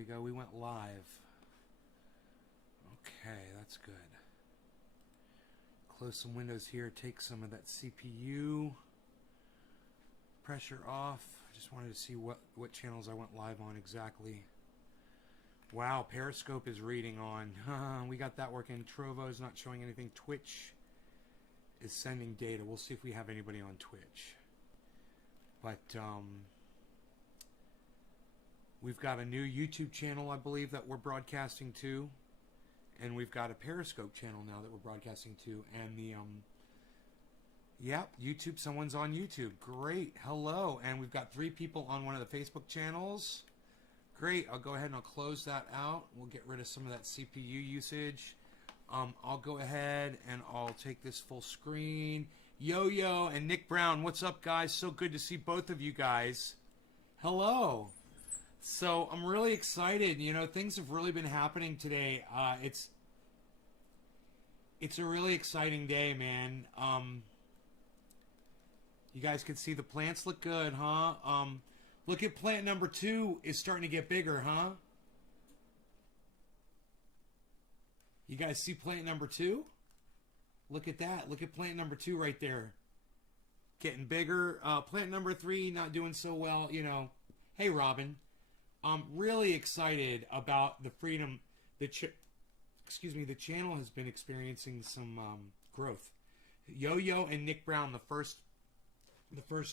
we go. We went live. Okay, that's good. Close some windows here. Take some of that CPU pressure off. I just wanted to see what channels I went live on exactly. Wow, Periscope is reading on. We got that working. Trovo is not showing anything. Twitch is sending data. We'll see if we have anybody on Twitch. But we've got a new YouTube channel, I believe, that we're broadcasting to. And we've got a Periscope channel now that we're broadcasting to. And the, yep, YouTube, someone's on YouTube. Great, hello. And we've got 3 people on one of the Facebook channels. Great, I'll go ahead and I'll close that out. We'll get rid of some of that CPU usage. I'll go ahead and I'll take this full screen. Yo-Yo and Nick Brown, what's up, guys? So good to see both of you guys. Hello. So I'm really excited. You know, things have really been happening today. It's a really exciting day, man. You guys can see the plants look good, huh? Look at plant number 2 is starting to get bigger, huh? You guys see plant number 2? Look at that. Look at plant number 2 right there. Getting bigger. Plant number 3 not doing so well, you know. Hey, Robin. I'm really excited about the freedom. The channel has been experiencing some growth. Yo-Yo and Nick Brown, the first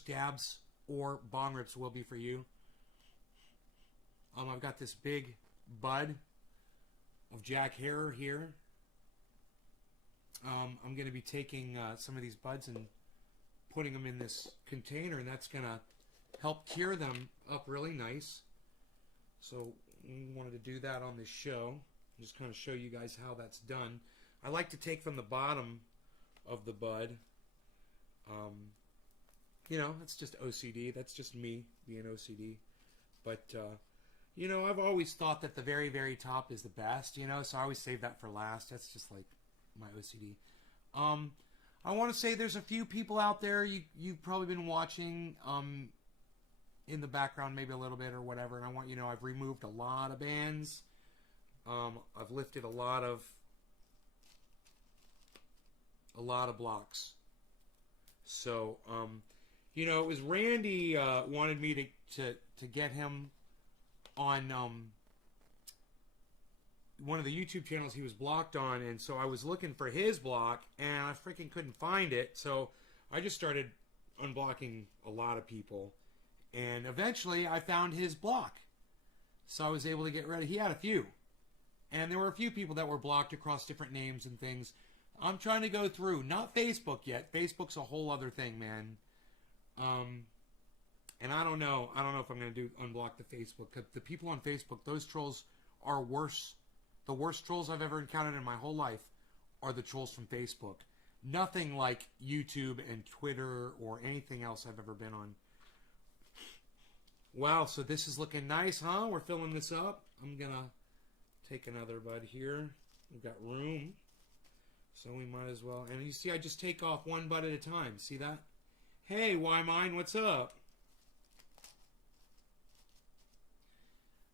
dabs or bong rips will be for you. I've got this big bud of Jack Herer here. I'm going to be taking some of these buds and putting them in this container, and that's going to help cure them up really nice. So we wanted to do that on this show. Just kind of show you guys how that's done. I like to take from the bottom of the bud. You know, that's just OCD. That's just me being OCD. But, you know, I've always thought that the very, very top is the best, you know, so I always save that for last. That's just like my OCD. I want to say there's a few people out there you've probably been watching in the background maybe a little bit or whatever, and I want you to know I've removed a lot of bands. I've lifted a lot of blocks. So, you know, it was Randy wanted me to get him on one of the YouTube channels he was blocked on, and so I was looking for his block, and I freaking couldn't find it, so I just started unblocking a lot of people, and eventually I found his block. So I was able to get rid of, he had a few, and there were a few people that were blocked across different names and things. I'm trying to go through, not Facebook yet. Facebook's a whole other thing, man. And I don't know if I'm going to unblock the Facebook. 'Cause the people on Facebook, those trolls are worse. The worst trolls I've ever encountered in my whole life are the trolls from Facebook. Nothing like YouTube and Twitter or anything else I've ever been on. Wow, so this is looking nice, huh? We're filling this up. I'm going to take another bud here. We've got room. So we might as well. And you see, I just take off one bud at a time. See that? Hey, Why Mine, what's up?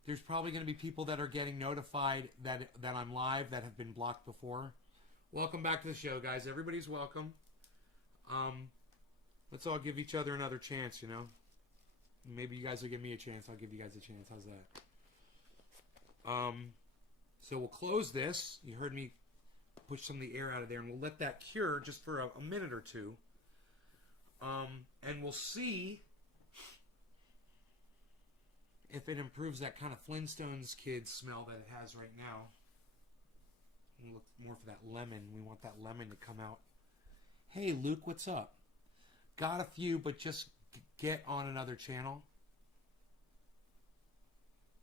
There's probably going to be people that are getting notified that I'm live that have been blocked before. Welcome back to the show, guys. Everybody's welcome. Let's all give each other another chance, you know. Maybe you guys will give me a chance. I'll give you guys a chance. How's that? So we'll close this. You heard me push some of the air out of there, and we'll let that cure just for a minute or two. And we'll see if it improves that kind of Flintstones kid smell that it has right now. We'll look more for that lemon. We want that lemon to come out. Hey, Luke, what's up? Got a few, but just get on another channel.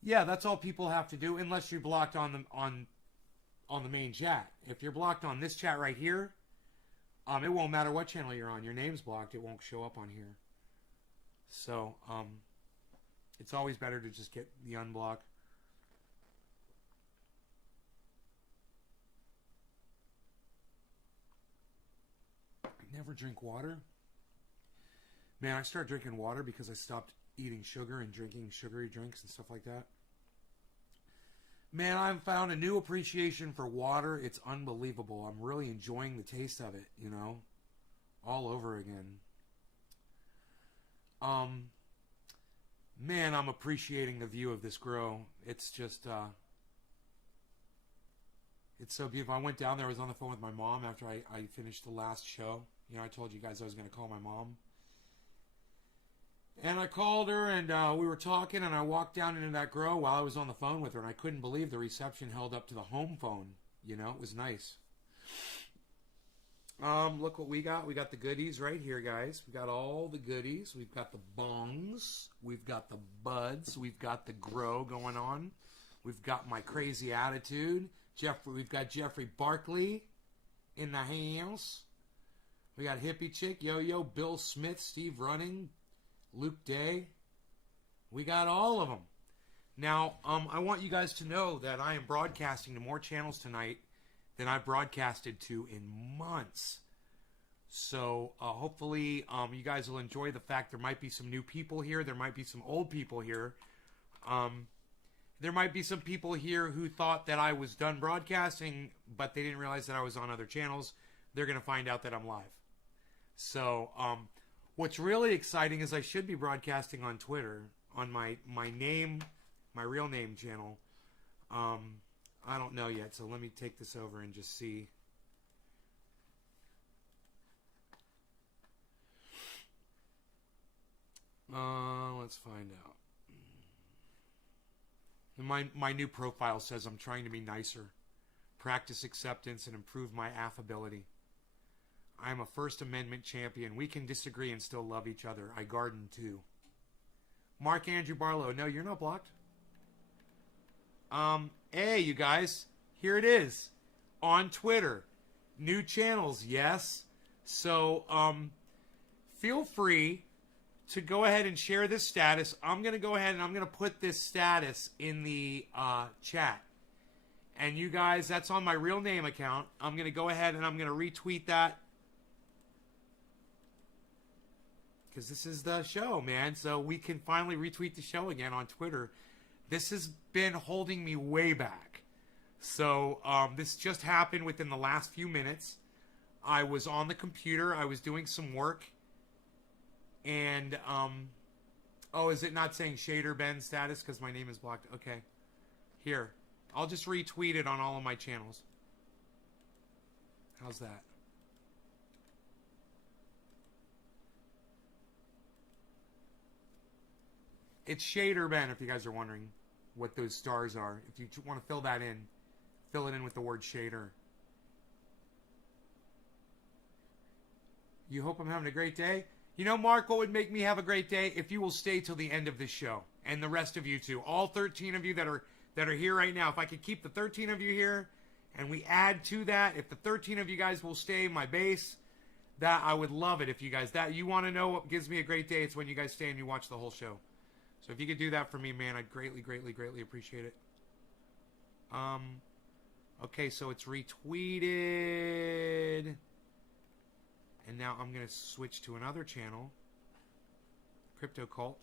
Yeah, that's all people have to do, unless you're blocked on the main chat. If you're blocked on this chat right here, it won't matter what channel you're on. Your name's blocked. It won't show up on here. So, it's always better to just get the unblock. I never drink water. Man, I started drinking water because I stopped eating sugar and drinking sugary drinks and stuff like that. Man, I've found a new appreciation for water. It's unbelievable. I'm really enjoying the taste of it, you know, all over again. Um, Man, I'm appreciating the view of this grow. It's just, it's so beautiful. I went down there. I was on the phone with my mom after I finished the last show. You know, I told you guys I was going to call my mom. And I called her, and we were talking, and I walked down into that grow while I was on the phone with her, and I couldn't believe the reception held up to the home phone. You know, it was nice. Look what we got. We got the goodies right here, guys. We got all the goodies. We've got the bongs. We've got the buds. We've got the grow going on. We've got my crazy attitude. We've got Jeffrey Barkley in the house. We got Hippie Chick, Yo-Yo, Bill Smith, Steve Running, Luke Day. We got all of them. Now, I want you guys to know that I am broadcasting to more channels tonight than I've broadcasted to in months. So hopefully you guys will enjoy the fact there might be some new people here. There might be some old people here. There might be some people here who thought that I was done broadcasting, but they didn't realize that I was on other channels. They're going to find out that I'm live. So what's really exciting is I should be broadcasting on Twitter on my real name channel. I don't know yet, so let me take this over and just see. Let's find out. My new profile says I'm trying to be nicer, practice acceptance, and improve my affability. I am a First Amendment champion. We can disagree and still love each other. I garden too. Mark Andrew Barlow. No, you're not blocked. Hey, you guys. Here it is. On Twitter. New channels, yes. So, feel free to go ahead and share this status. I'm going to go ahead and I'm going to put this status in the chat. And you guys, that's on my real name account. I'm going to go ahead and I'm going to retweet that. Because this is the show, man. So we can finally retweet the show again on Twitter. This has been holding me way back. So this just happened within the last few minutes. I was on the computer. I was doing some work. And, oh, is it not saying Shader Ben status because my name is blocked? Okay. Here. I'll just retweet it on all of my channels. How's that? It's Shader Ben, if you guys are wondering what those stars are. If you want to fill that in, fill it in with the word Shader. You hope I'm having a great day? You know, Mark, what would make me have a great day? If you will stay till the end of this show. And the rest of you too. All 13 of you that are here right now. If I could keep the 13 of you here and we add to that, if the 13 of you guys will stay my base, that I would love it. If you guys, that you want to know what gives me a great day, it's when you guys stay and you watch the whole show. So if you could do that for me, man, I'd greatly, greatly, greatly appreciate it. Okay, so it's retweeted. And now I'm going to switch to another channel. Crypto Cult.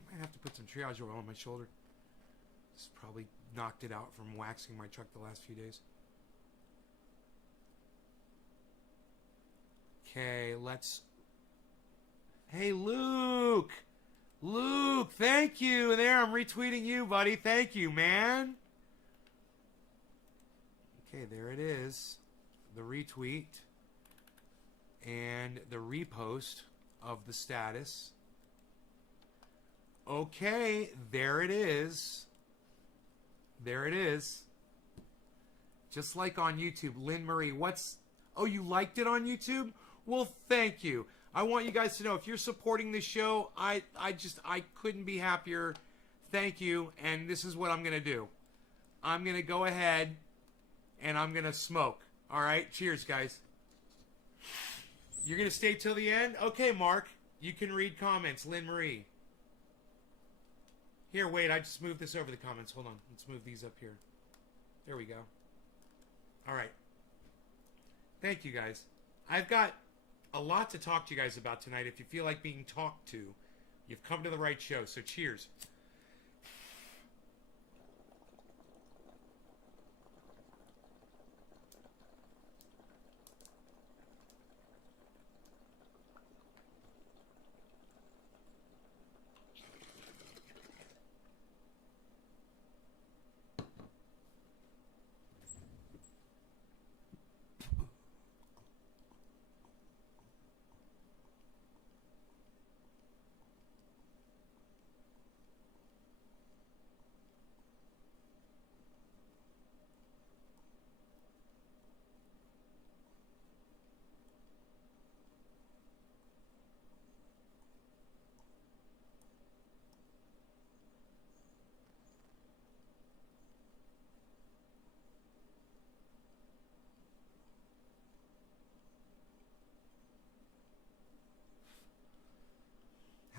I might have to put some triage oil on my shoulder. This probably knocked it out from waxing my truck the last few days. Okay, let's... Hey, Luke! Luke, thank you! There, I'm retweeting you, buddy. Thank you, man. Okay, there it is. The retweet and the repost of the status. Okay, there it is. There it is. Just like on YouTube. Lynn Marie, oh, you liked it on YouTube? Well, thank you. I want you guys to know, if you're supporting this show, I couldn't be happier. Thank you. And this is what I'm going to do. I'm going to go ahead and I'm going to smoke. All right, cheers, guys. You're going to stay till the end? Okay, Mark, you can read comments. Lynn Marie. Here, wait, I just moved this over the comments. Hold on, let's move these up here. There we go. All right. Thank you, guys. I've got a lot to talk to you guys about tonight. If you feel like being talked to, you've come to the right show, so cheers.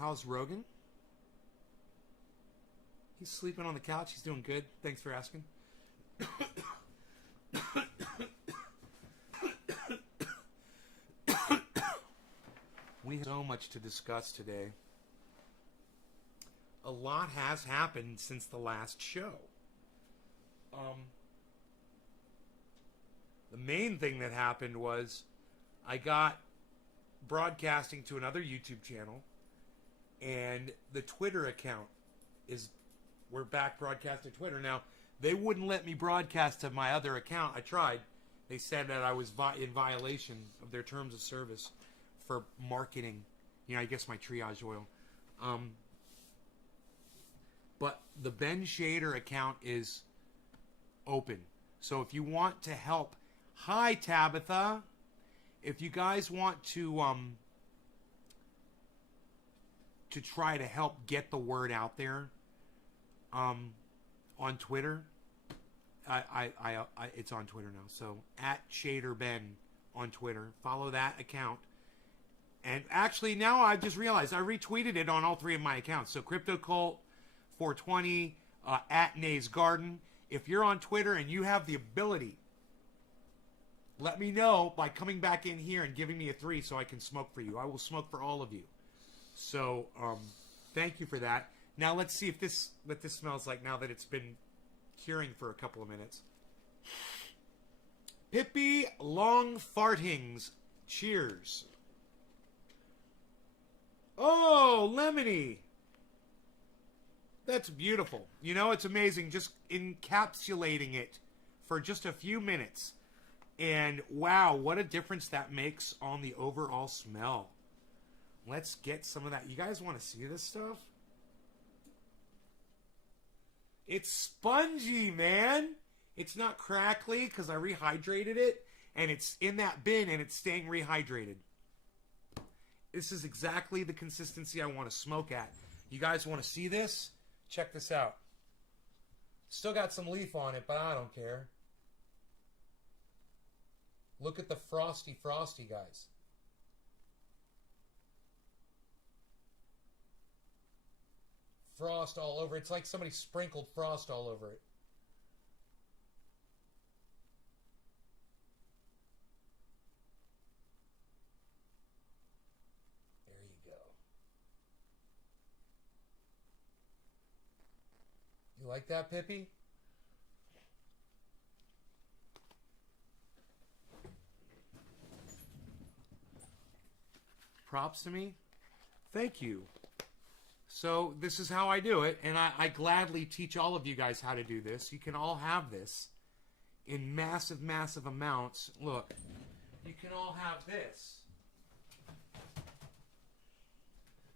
How's Rogan? He's sleeping on the couch. He's doing good. Thanks for asking. We have so much to discuss today. A lot has happened since the last show. The main thing that happened was I got broadcasting to another YouTube channel, and the Twitter account we're back broadcasting to Twitter. Now, they wouldn't let me broadcast to my other account. I tried. They said that I was in violation of their terms of service for marketing, I guess my triage oil. But the Ben Shader account is open. So if you want to help, hi Tabitha, if you guys want to try to help get the word out there, on Twitter, it's on Twitter now. So @ShaderBen on Twitter, follow that account. And actually, now I've just realized I retweeted it on all three of my accounts. So CryptoCult420, @NaysGarden. If you're on Twitter and you have the ability, let me know by coming back in here and giving me a 3 so I can smoke for you. I will smoke for all of you. So, thank you for that. Now let's see what this smells like now that it's been curing for a couple of minutes. Pippi Long Fartings. Cheers. Oh, lemony. That's beautiful. It's amazing. Just encapsulating it for just a few minutes. And wow, what a difference that makes on the overall smell. Let's get some of that. You guys want to see this stuff? It's spongy, man. It's not crackly because I rehydrated it. And it's in that bin and it's staying rehydrated. This is exactly the consistency I want to smoke at. You guys want to see this? Check this out. Still got some leaf on it, but I don't care. Look at the frosty, guys. Frost all over. It's like somebody sprinkled frost all over it. There you go. You like that, Pippi? Props to me. Thank you. So this is how I do it, and I gladly teach all of you guys how to do this. You can all have this in massive, massive amounts. Look, you can all have this.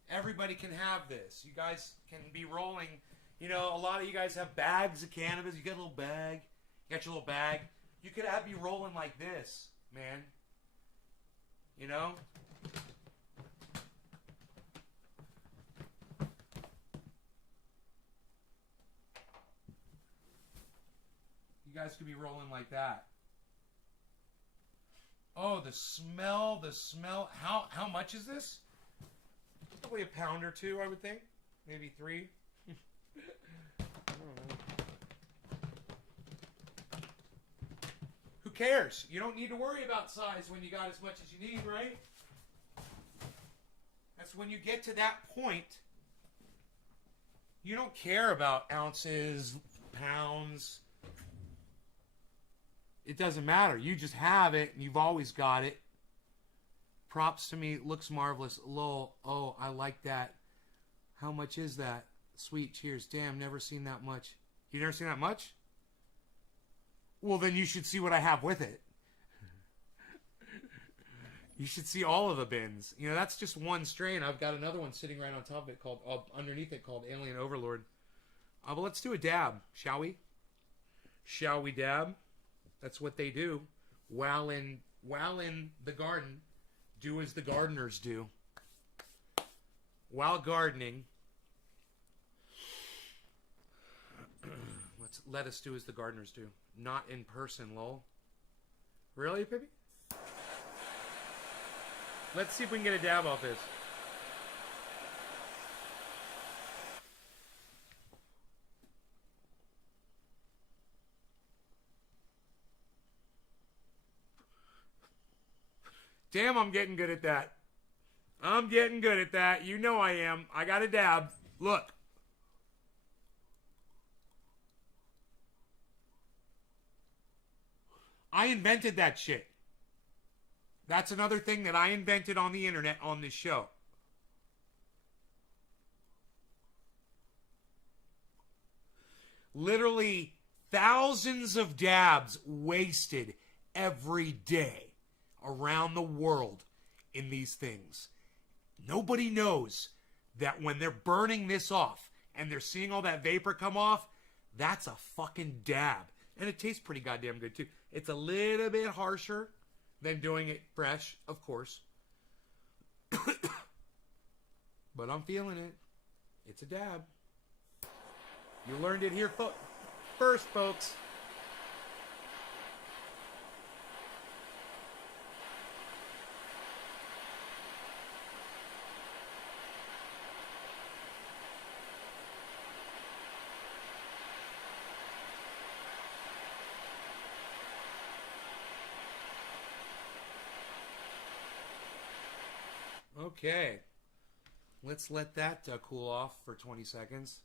Everybody can have this. You guys can be rolling. A lot of you guys have bags of cannabis. You got a little bag. You got your little bag. You could be rolling like this, man. You guys could be rolling like that. Oh, the smell. How much is this? Probably a pound or 2, I would think. Maybe 3. I don't know. Who cares? You don't need to worry about size when you got as much as you need, right? That's when you get to that point. You don't care about ounces, pounds. It doesn't matter. You just have it, and you've always got it. Props to me. Looks marvelous. Lol. Oh, I like that. How much is that? Sweet. Cheers. Damn, never seen that much. You never seen that much? Well, then you should see what I have with it. You should see all of the bins. That's just one strain. I've got another one sitting right on top of it underneath it called Alien Overlord. But let's do a dab, shall we? Shall we dab? That's what they do. While in the garden, do as the gardeners do. While gardening, let us do as the gardeners do. Not in person, lol. Really, Pippi? Let's see if we can get a dab off this. Damn, I'm getting good at that. I'm getting good at that. You know I am. I got a dab. Look. I invented that shit. That's another thing that I invented on the internet on this show. Literally thousands of dabs wasted every day around the world in these things. Nobody knows that when they're burning this off and they're seeing all that vapor come off, that's a fucking dab. And it tastes pretty goddamn good too. It's a little bit harsher than doing it fresh, of course. But I'm feeling it. It's a dab. You learned it here first, folks. Okay. Let's let that cool off for 20 seconds.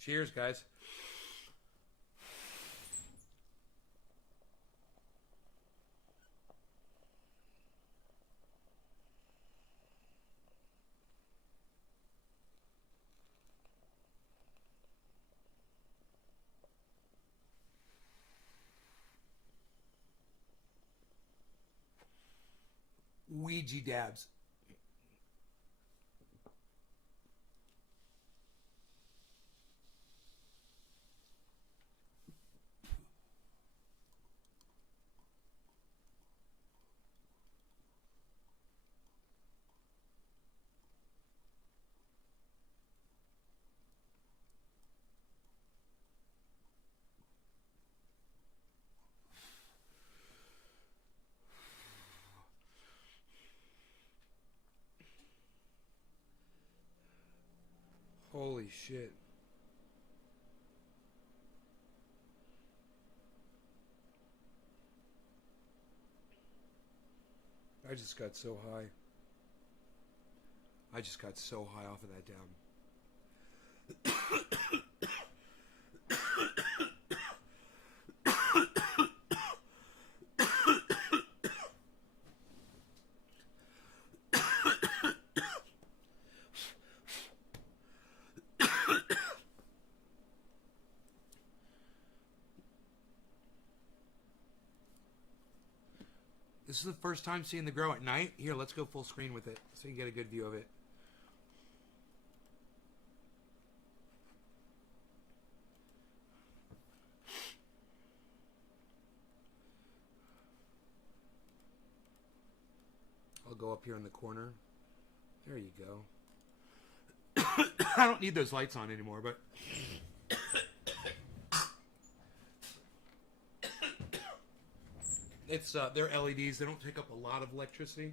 Cheers, guys. Ouija dabs. Holy shit. I just got so high. I just got so high off of that dab. This is the first time seeing the grow at night. Here, let's go full screen with it so you get a good view of it. I'll go up here in the corner. There you go. I don't need those lights on anymore, but... It's they're LEDs. They don't take up a lot of electricity.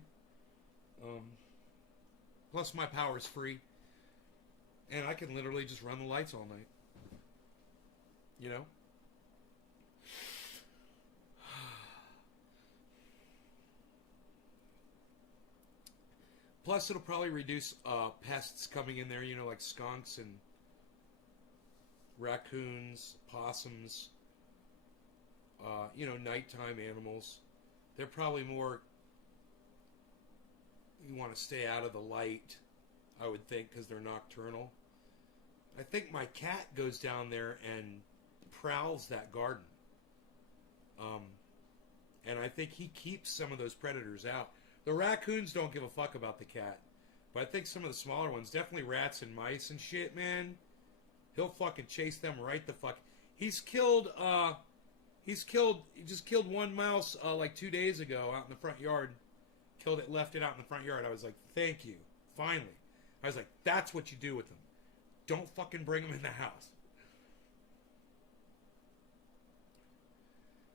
Plus, my power is free, and I can literally just run the lights all night. You know. Plus, it'll probably reduce pests coming in there. You know, like skunks and raccoons, possums. You know, nighttime animals. They're probably more... You want to stay out of the light, I would think, because they're nocturnal. I think my cat goes down there and prowls that garden. And I think he keeps some of those predators out. The raccoons don't give a fuck about the cat. But I think some of the smaller ones, definitely rats and mice and shit, man. He'll fucking chase them right the fuck... He just killed one mouse like 2 days ago out in the front yard. Killed it, left it out in the front yard. I was like, thank you. Finally. I was like, that's what you do with them. Don't fucking bring them in the house.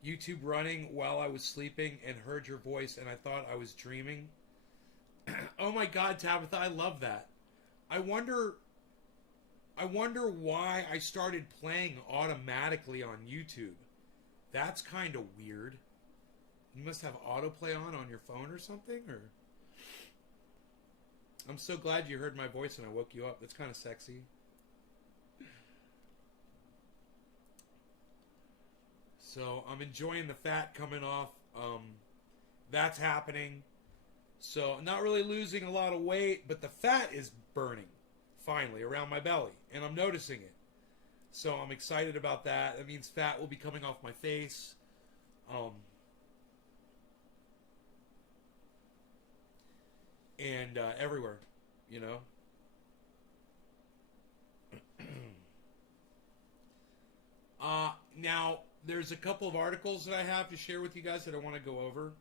YouTube running while I was sleeping and heard your voice and I thought I was dreaming. Oh my God, Tabitha, I love that. I wonder why I started playing automatically on YouTube. That's kind of weird. You must have autoplay on your phone or something, or... I'm so glad you heard my voice and I woke you up. That's kind of sexy. So I'm enjoying the fat coming off. That's happening. So I'm not really losing a lot of weight, but the fat is burning finally around my belly, and I'm noticing it. So I'm excited about that. That means fat will be coming off my face. And everywhere, you know. Now, there's a couple of articles that I have to share with you guys that I want to go over.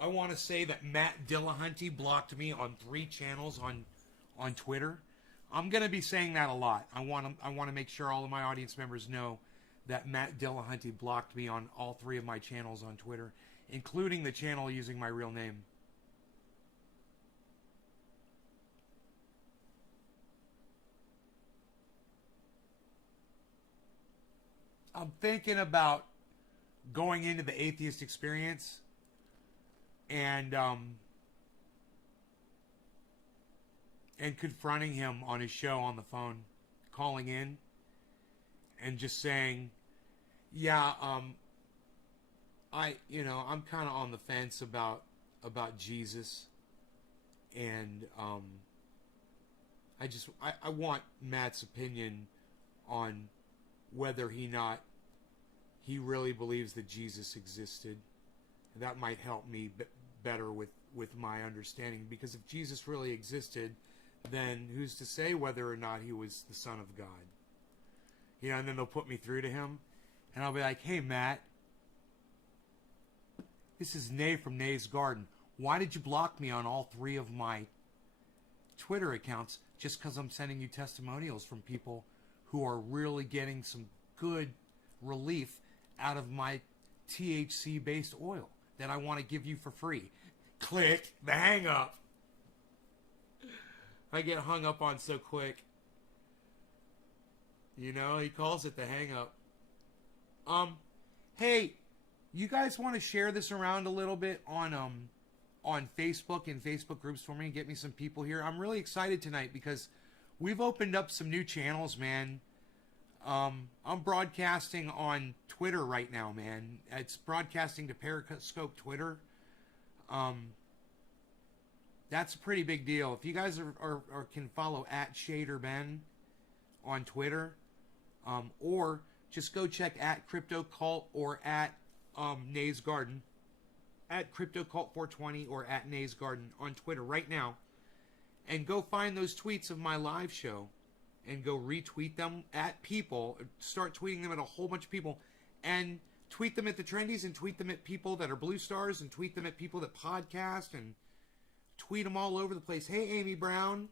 I want to say that Matt Dillahunty blocked me on 3 channels on Twitter. I'm going to be saying that a lot. I want to make sure all of my audience members know that Matt Dillahunty blocked me on all 3 of my channels on Twitter, including the channel using my real name. I'm thinking about going into the atheist experience and confronting him on his show on the phone, calling in and just saying, yeah, I'm kind of on the fence about Jesus, and I want Matt's opinion on whether he really believes that Jesus existed. That might help me better with my understanding, because if Jesus really existed, then who's to say whether or not he was the Son of God? You know, and then they'll put me through to him, and I'll be like, hey, Matt, this is Nay from Nay's Garden. Why did you block me on all 3 of my Twitter accounts just because I'm sending you testimonials from people who are really getting some good relief out of my THC-based oil that I want to give you for free? Click the hang up. I get hung up on so quick. You know, he calls it the hang up. Hey, you guys want to share this around a little bit on Facebook and Facebook groups for me and get me some people here? I'm really excited tonight because we've opened up some new channels, man. I'm broadcasting on Twitter right now, man. It's broadcasting to Periscope Twitter. That's a pretty big deal. If you guys are can follow @ShaderBen on Twitter, or just go check @CryptoCult or @Nay's Garden, @CryptoCult420 or @Nay's Garden on Twitter right now, and go find those tweets of my live show and go retweet them at people. Start tweeting them at a whole bunch of people, and tweet them at the Trendies, and tweet them at people that are Blue Stars, and tweet them at people that podcast, and tweet them all over the place. Hey, Amy Brown.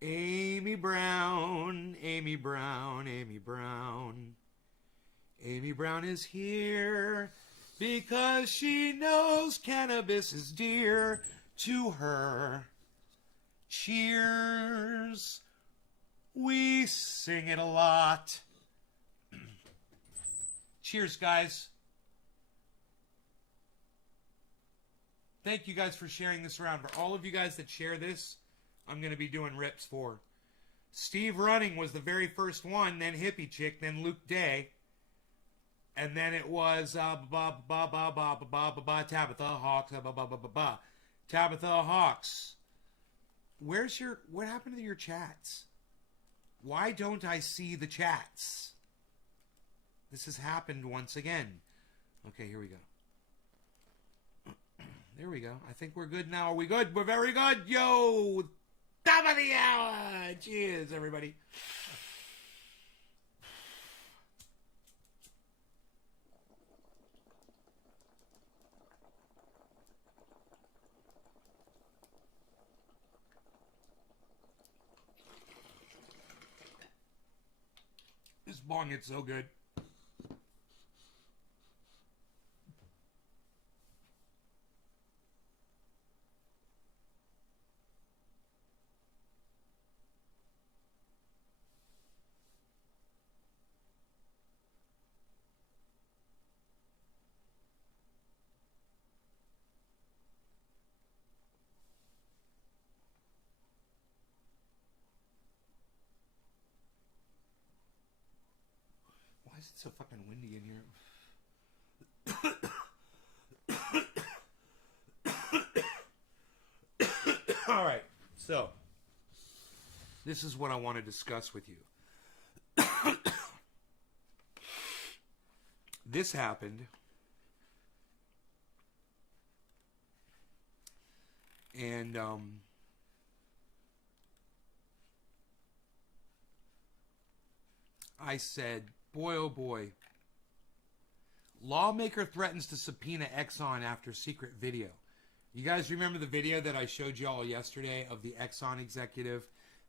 Amy Brown, Amy Brown, Amy Brown. Amy Brown is here because she knows cannabis is dear to her. Cheers. We sing it a lot. Cheers, guys. Thank you guys for sharing this around. For all of you guys that share this, I'm going to be doing rips for. Steve Running was the very first one, then Hippie Chick, then Luke Day. And then it was Tabitha Hawks. Tabitha Hawks. What happened to your chats? Why don't I see the chats? This has happened once again. Okay, here we go. There we go. I think we're good now. Are we good? We're very good. Yo! Top of the hour! Cheers, everybody. song. It's so good. Why is it so fucking windy in here? All right, so this is what I want to discuss with you. This happened, and I said, boy, oh boy. Lawmaker threatens to subpoena Exxon after secret video. You guys remember the video that I showed you all yesterday of the Exxon executive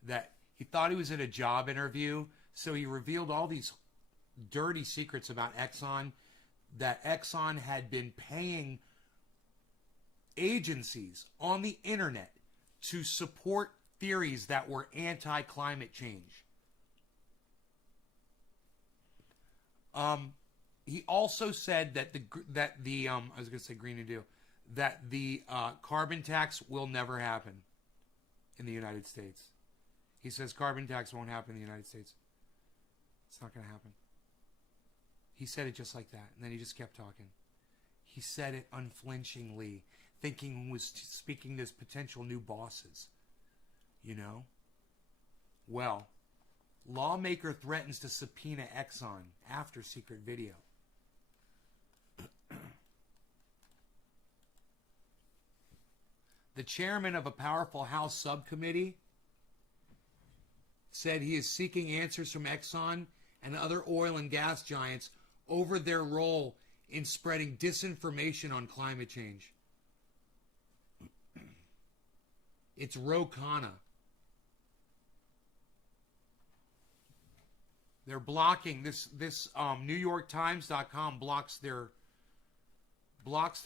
that he thought he was in a job interview, so he revealed all these dirty secrets about Exxon, that Exxon had been paying agencies on the internet to support theories that were anti-climate change. He also said that the I was going to say Green New Deal, that the carbon tax will never happen in the United States. He says carbon tax won't happen in the United States. It's not going to happen. He said it just like that, and then he just kept talking. He said it unflinchingly, thinking he was speaking to his potential new bosses. You know? Well, lawmaker threatens to subpoena Exxon after secret video. The chairman of a powerful House subcommittee said he is seeking answers from Exxon and other oil and gas giants over their role in spreading disinformation on climate change. It's Ro Khanna. They're blocking this NewYorkTimes.com blocks their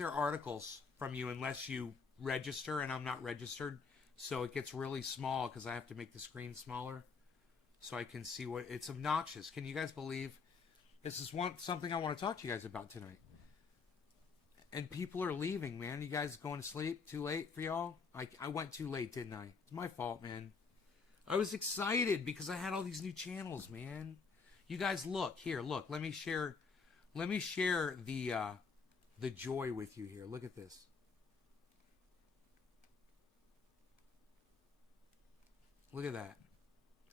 articles from you unless you register, and I'm not registered, so it gets really small because I have to make the screen smaller so I can see what it's obnoxious. Can you guys believe this is something I want to talk to you guys about tonight? And people are leaving, man. You guys going to sleep? Too late for y'all? I went too late, didn't I? It's my fault, man. I was excited because I had all these new channels, man. You guys look here. Look, let me share the joy with you here. Look at this. Look at that.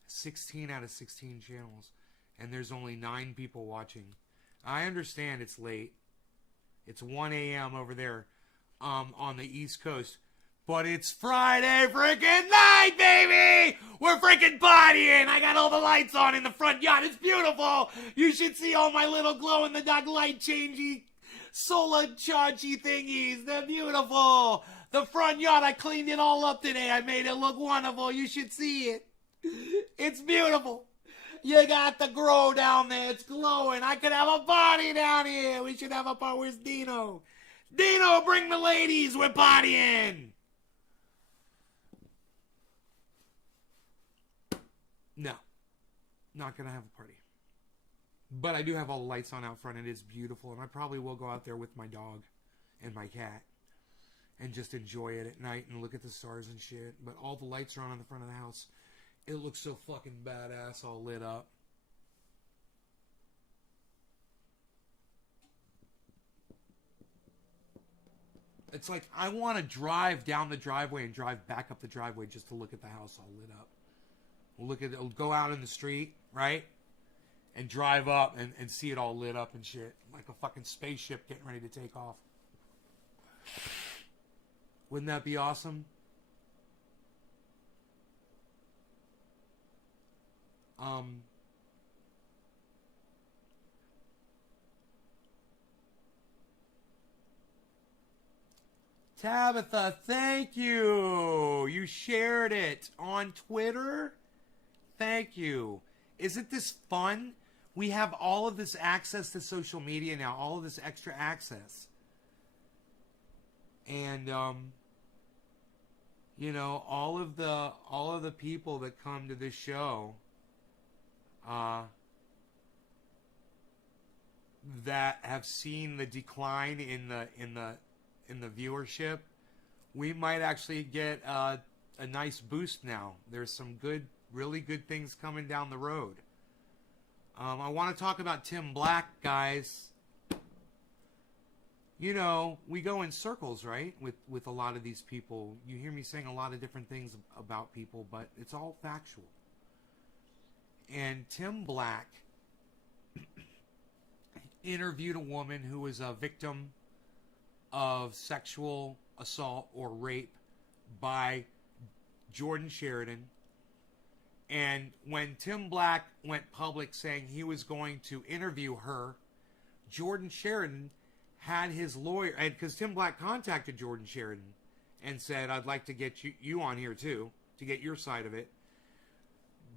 16 out of 16 channels. And there's only 9 people watching. I understand it's late. It's 1 a.m. over there on the East Coast. But it's Friday freaking night, baby! We're freaking partying! I got all the lights on in the front yard. It's beautiful! You should see all my little glow-in-the-dark light-changey, solar-chargey thingies. They're beautiful! The front yard, I cleaned it all up today. I made it look wonderful. You should see it. It's beautiful. You got the grow down there. It's glowing. I could have a party down here. We should have a party. Where's Dino? Dino, bring the ladies. We're partying. No. Not going to have a party. But I do have all the lights on out front. It is beautiful. And I probably will go out there with my dog and my cat and just enjoy it at night and look at the stars and shit. But all the lights are on the front of the house. It looks so fucking badass, all lit up. It's like I want to drive down the driveway and drive back up the driveway just to look at the house all lit up. Look at it, go out in the street, right? And drive up and see it all lit up and shit. Like a fucking spaceship getting ready to take off. Wouldn't that be awesome? Tabitha, thank you. You shared it on Twitter. Thank you. Isn't this fun? We have all of this access to social media now, all of this extra access. And you know, all of the people that come to this show that have seen the decline in the viewership, we might actually get a nice boost now. There's some really good things coming down the road. I want to talk about Tim Black, guys. You know, we go in circles, right? With a lot of these people. You hear me saying a lot of different things about people, but it's all factual. And Tim Black interviewed a woman who was a victim of sexual assault or rape by Jordan Sheridan. And when Tim Black went public saying he was going to interview her, Jordan Sheridan had his lawyer, and because Tim Black contacted Jordan Sheridan and said, I'd like to get you on here too, to get your side of it.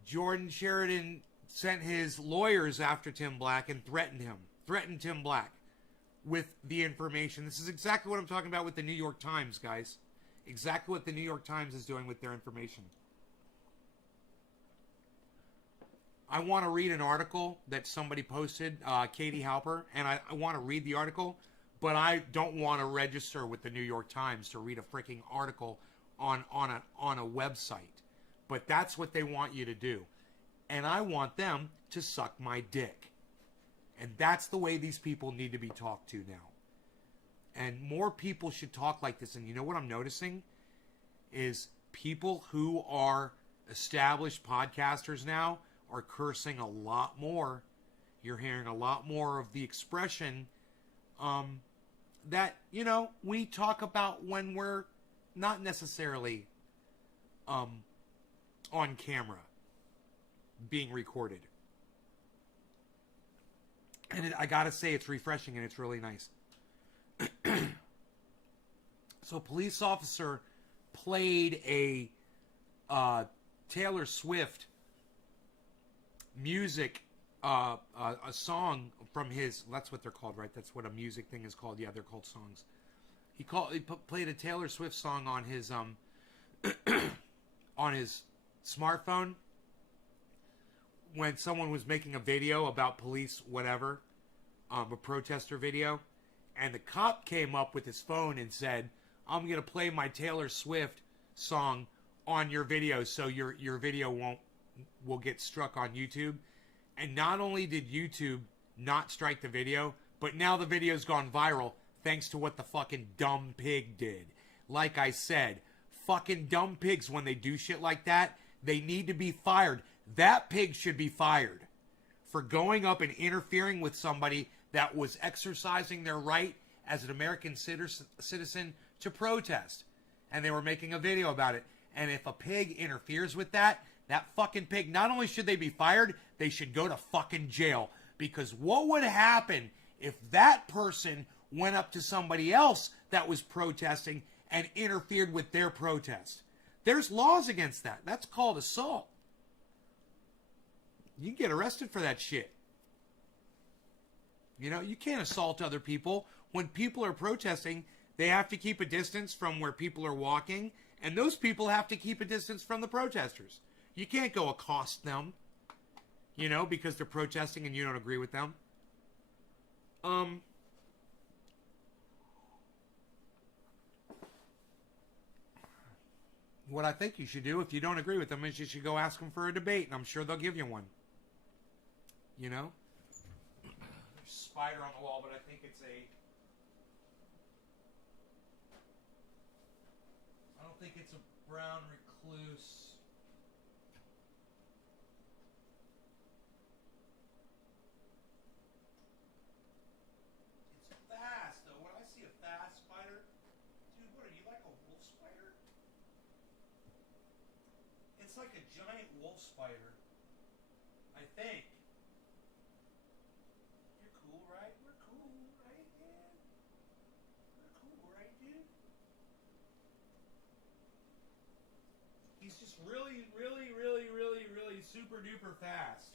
Jordan Sheridan sent his lawyers after Tim Black and threatened Tim Black with the information. This is exactly what I'm talking about with the New York Times, guys. Exactly what the New York Times is doing with their information. I want to read an article that somebody posted, Katie Halper, and I want to read the article, but I don't want to register with the New York Times to read a freaking article on a website. But that's what they want you to do. And I want them to suck my dick. And that's the way these people need to be talked to now. And more people should talk like this. And you know what I'm noticing? Is people who are established podcasters now are cursing a lot more. You're hearing a lot more of the expression that, you know, we talk about when we're not necessarily on camera being recorded. And I gotta say, it's refreshing and it's really nice. So, a police officer played a Taylor Swift music, a song from his. That's what they're called, right? That's what a music thing is called. Yeah, they're called songs. He played a Taylor Swift song on his on his smartphone when someone was making a video about police, whatever, a protester video, and the cop came up with his phone and said, I'm going to play my Taylor Swift song on your video so your video will get struck on YouTube. And not only did YouTube not strike the video, but now the video's gone viral thanks to what the fucking dumb pig did. Like I said, fucking dumb pigs, when they do shit like that, they need to be fired. That pig should be fired for going up and interfering with somebody that was exercising their right as an American citizen to protest. And they were making a video about it. And if a pig interferes with that fucking pig, not only should they be fired, they should go to fucking jail. Because what would happen if that person went up to somebody else that was protesting and interfered with their protest? There's laws against that. That's called assault. You can get arrested for that shit. You know, you can't assault other people. When people are protesting, they have to keep a distance from where people are walking, and those people have to keep a distance from the protesters. You can't go accost them, you know, because they're protesting and you don't agree with them. What I think you should do, if you don't agree with them, is you should go ask them for a debate, and I'm sure they'll give you one. You know? There's a spider on the wall, but I think it's I don't think it's a brown recluse. It's fast, though. When I see a fast spider, dude, what are you, like a wolf spider? It's like a giant wolf spider, I think. You're cool, right? We're cool, right, man? We're cool, right, dude? He's just really, really, really, really, really super duper fast.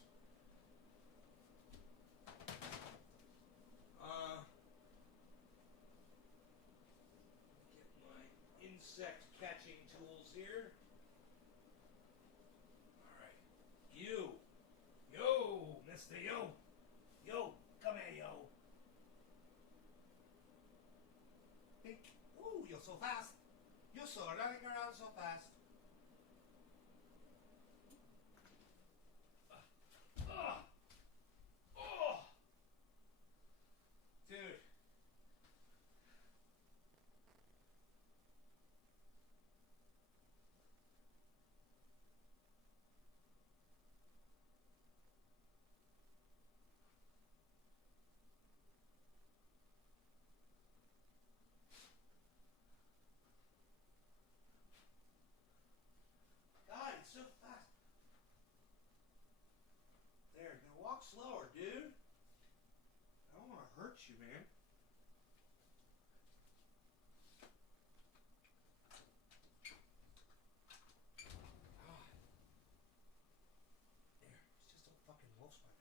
insect catching tools here. All right. You. Yo, Mr. Yo. Yo, come here, yo. Pink. Ooh, you're so fast. You're so running around so fast. Oh. Dude. God, it's so fast. There, now walk slower, dude. I don't want to hurt you, man. God. There, it's just a fucking wolf spider.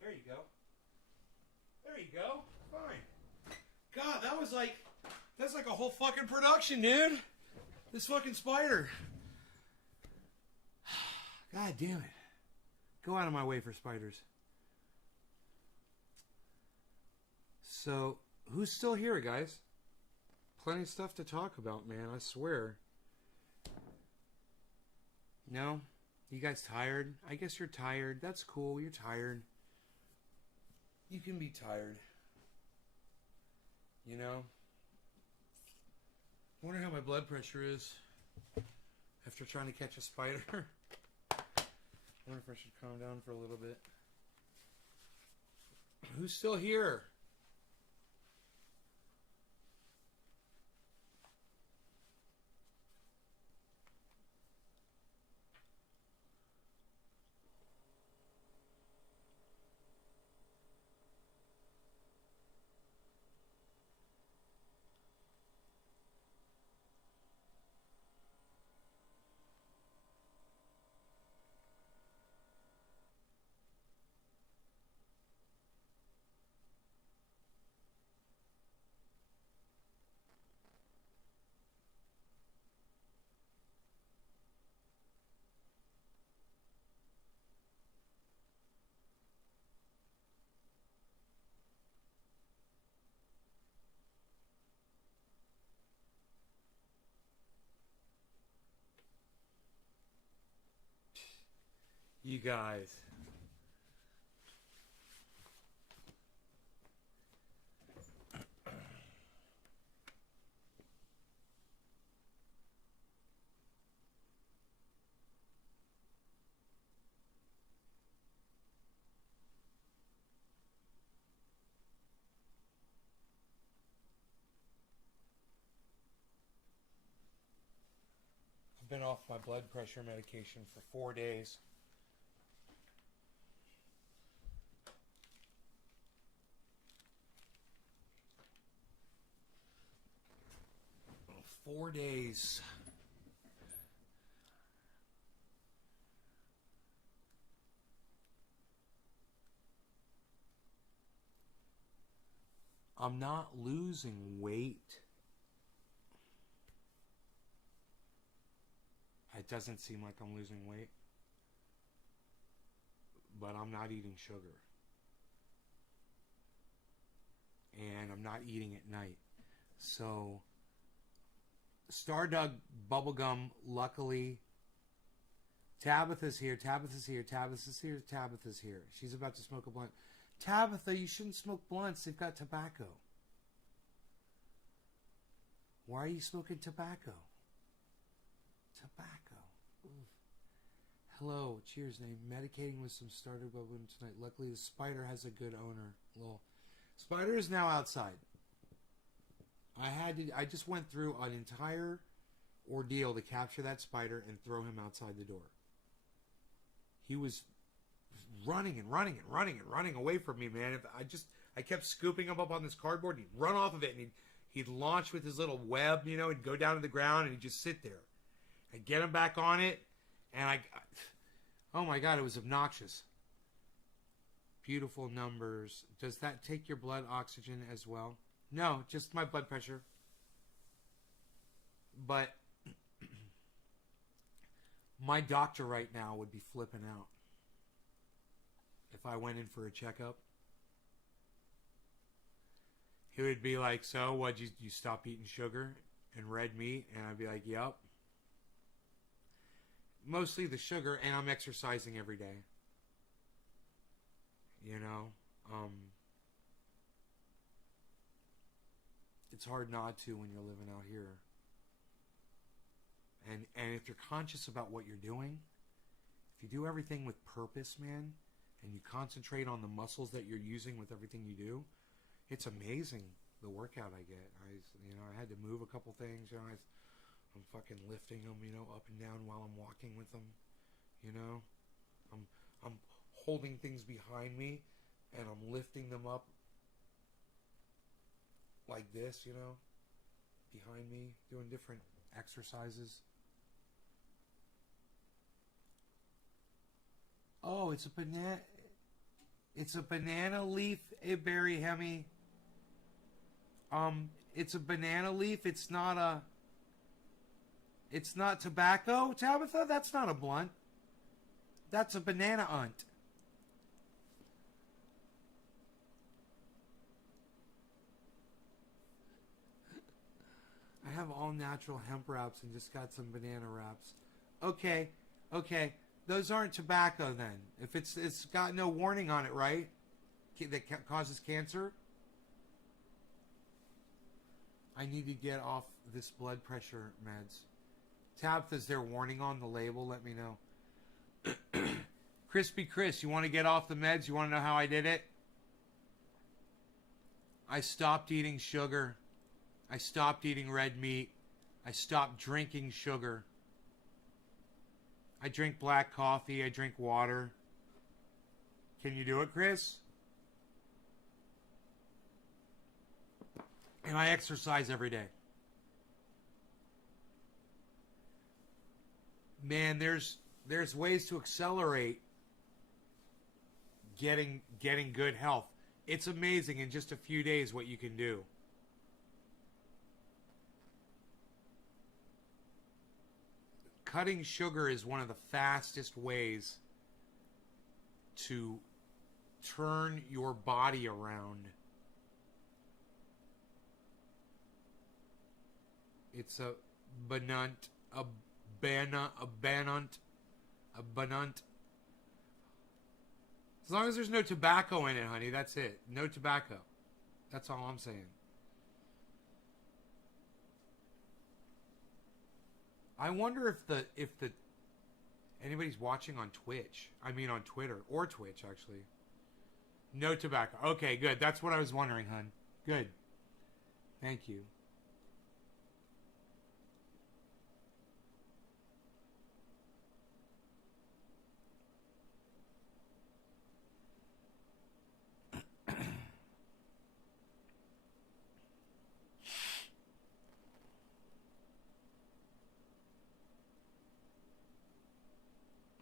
There you go. There you go. Fine. God, that's like a whole fucking production, dude. This fucking spider. God damn it. Go out of my way for spiders. So, who's still here, guys? Plenty of stuff to talk about, man. I swear. No? You guys tired? I guess you're tired. That's cool. You're tired. You can be tired. You know? I wonder how my blood pressure is after trying to catch a spider. I wonder if I should calm down for a little bit. Who's still here? You guys. I've been off my blood pressure medication for 4 days. 4 days. I'm not losing weight. It doesn't seem like I'm losing weight. But I'm not eating sugar. And I'm not eating at night. So, Stardug Bubblegum, luckily, Tabitha's here, Tabitha's here, Tabitha's here, Tabitha's here. She's about to smoke a blunt. Tabitha, you shouldn't smoke blunts. They've got tobacco. Why are you smoking tobacco? Tobacco. Oof. Hello, cheers, name. Medicating with some Stardug Bubblegum tonight. Luckily, the spider has a good owner. Lol. Spider is now outside. I just went through an entire ordeal to capture that spider and throw him outside the door. He was running and running and running and running away from me, man. I kept scooping him up on this cardboard, and he'd run off of it, and he'd launch with his little web, you know, he'd go down to the ground, and he'd just sit there. I'd get him back on it, and oh my God, it was obnoxious. Beautiful numbers. Does that take your blood oxygen as well? No, just my blood pressure. But my doctor right now would be flipping out if I went in for a checkup. He would be like, so what'd you stop eating sugar and red meat? And I'd be like, yep. Mostly the sugar, and I'm exercising every day. You know? It's hard not to when you're living out here. And if you're conscious about what you're doing, if you do everything with purpose, man, and you concentrate on the muscles that you're using with everything you do, it's amazing the workout I get. I had to move a couple things. I'm fucking lifting them, up and down while I'm walking with them. I'm holding things behind me, and I'm lifting them up like this, behind me, doing different exercises. Oh, it's a banana. It's a banana leaf, berry hemi. It's a banana leaf. It's not tobacco, Tabitha. That's not a blunt. That's a banana unt. I have all natural hemp wraps and just got some banana wraps. Okay. Those aren't tobacco then. If it's got no warning on it, right? That causes cancer. I need to get off this blood pressure meds. Tabitha, is there warning on the label? Let me know. Crispy Chris, you want to get off the meds? You want to know how I did it? I stopped eating sugar. I stopped eating red meat. I stopped drinking sugar. I drink black coffee. I drink water. Can you do it, Chris? And I exercise every day. Man, there's ways to accelerate getting good health. It's amazing in just a few days what you can do. Cutting sugar is one of the fastest ways to turn your body around. It's a banant. As long as there's no tobacco in it, honey, that's it. No tobacco. That's all I'm saying. I wonder if the anybody's watching on Twitch. I mean on Twitter or Twitch actually. No tobacco. Okay, good. That's what I was wondering, hun. Good. Thank you.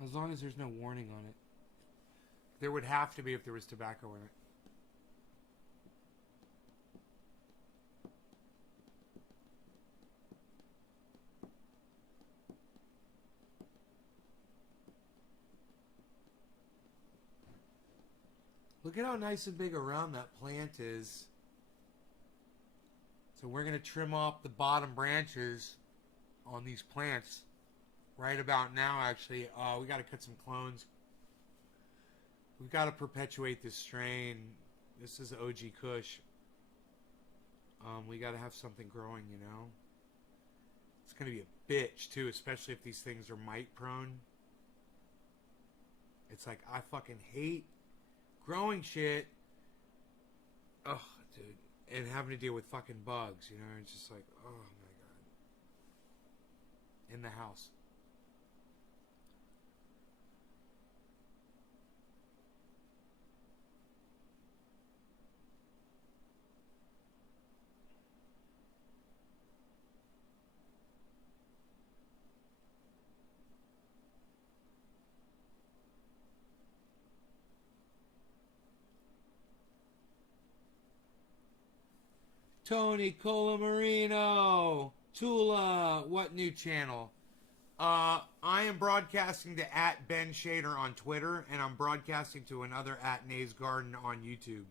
As long as there's no warning on it. There would have to be if there was tobacco in it. Look at how nice and big around that plant is. So we're going to trim off the bottom branches on these plants right about now, actually. We got to cut some clones. We've got to perpetuate this strain. This is OG Kush. We got to have something growing, It's going to be a bitch, too, especially if these things are mite prone. It's like, I fucking hate growing shit. Ugh, dude. And having to deal with fucking bugs, It's just like, oh my God. In the house. Tony Colamarino. Tula, what new channel? I am broadcasting to at Ben Shader on Twitter, and I'm broadcasting to another at Nays Garden on YouTube.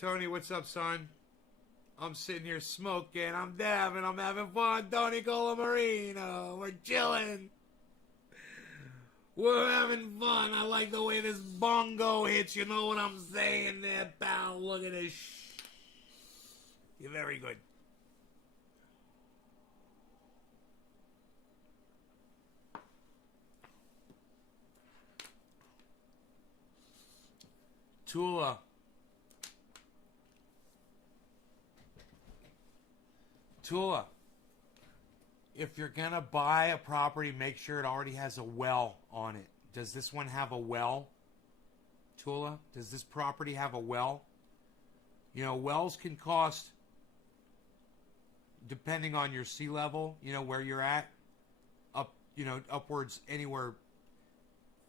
Tony, what's up, son? I'm sitting here smoking, I'm dabbing, I'm having fun. Tony Colamarino, we're chilling. We're having fun. I like the way this bongo hits, you know what I'm saying there, pal? Look at this. You're very good. Tula. Tula. If you're going to buy a property, make sure it already has a well on it. Does this one have a well? Tula, does this property have a well? You know, wells can cost, depending on your sea level, you know, where you're at, upwards anywhere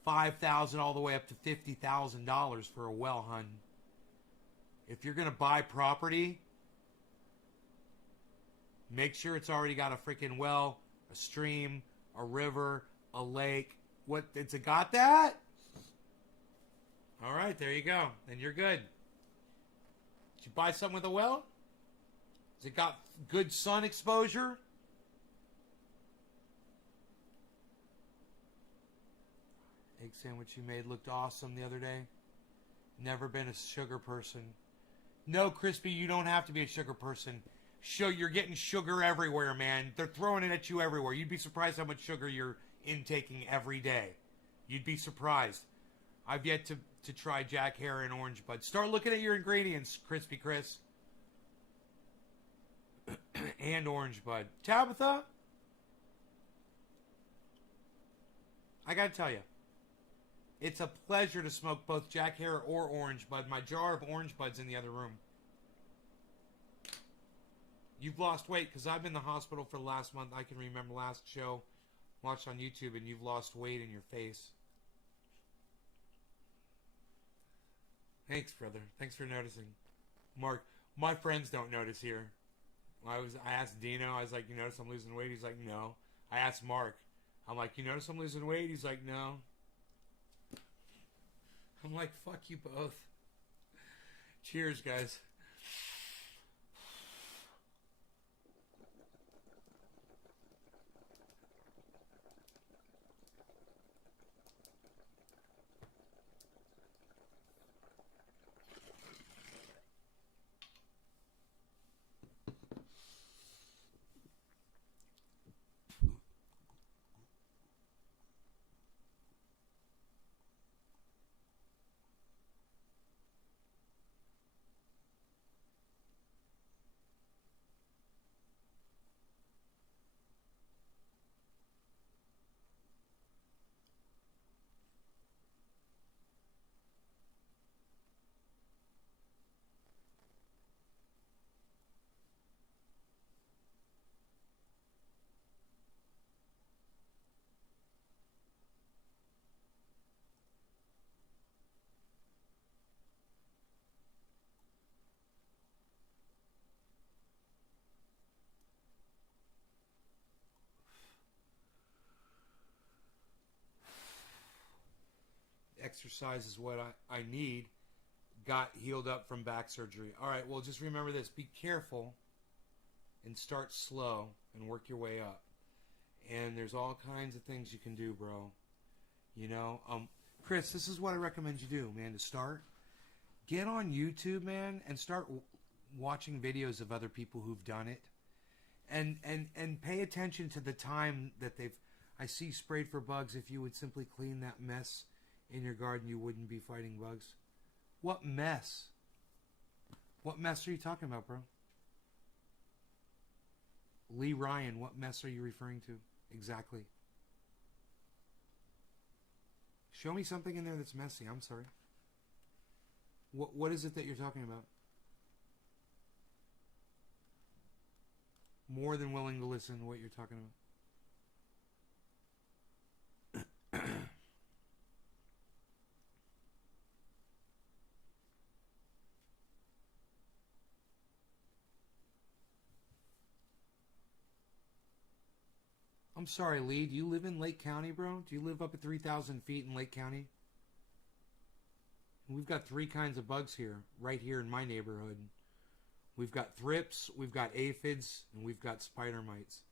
$5,000 all the way up to $50,000 for a well, hun. If you're going to buy property, make sure it's already got a freaking well, a stream, a river, a lake. What, it's got that? All right, there you go. Then you're good. Did you buy something with a well? Has it got good sun exposure? Egg sandwich you made looked awesome the other day. Never been a sugar person. No, Crispy, you don't have to be a sugar person. You're getting sugar everywhere, man. They're throwing it at you everywhere. You'd be surprised how much sugar you're intaking every day. You'd be surprised. I've yet to try Jack Hare and Orange Bud. Start looking at your ingredients, Crispy Chris. And Orange Bud. Tabitha? I gotta tell you, it's a pleasure to smoke both Jack Hare or Orange Bud. My jar of Orange Bud's in the other room. You've lost weight because I've been in the hospital for the last month. I can remember last show watched on YouTube, and you've lost weight in your face. Thanks, brother. Thanks for noticing. Mark, my friends don't notice here. I asked Dino, I was like, you notice I'm losing weight? He's like, no. I asked Mark, I'm like, you notice I'm losing weight? He's like, no. I'm like, fuck you both. Cheers, guys. Exercise is what I need. Got healed up from back surgery. All right, well, just remember this. Be careful and start slow and work your way up. And there's all kinds of things you can do, bro. You know, Chris, this is what I recommend you do, man, to start. Get on YouTube, man, and start watching videos of other people who've done it. And pay attention to the time that I see sprayed for bugs. If you would simply clean that mess in your garden, you wouldn't be fighting bugs. What mess? What mess are you talking about, bro? Lee Ryan, what mess are you referring to? Exactly. Show me something in there that's messy. I'm sorry. What is it that you're talking about? More than willing to listen to what you're talking about. I'm sorry, Lee. Do you live in Lake County, bro? Do you live up at 3,000 feet in Lake County? We've got three kinds of bugs here, right here in my neighborhood. We've got thrips, we've got aphids, and we've got spider mites.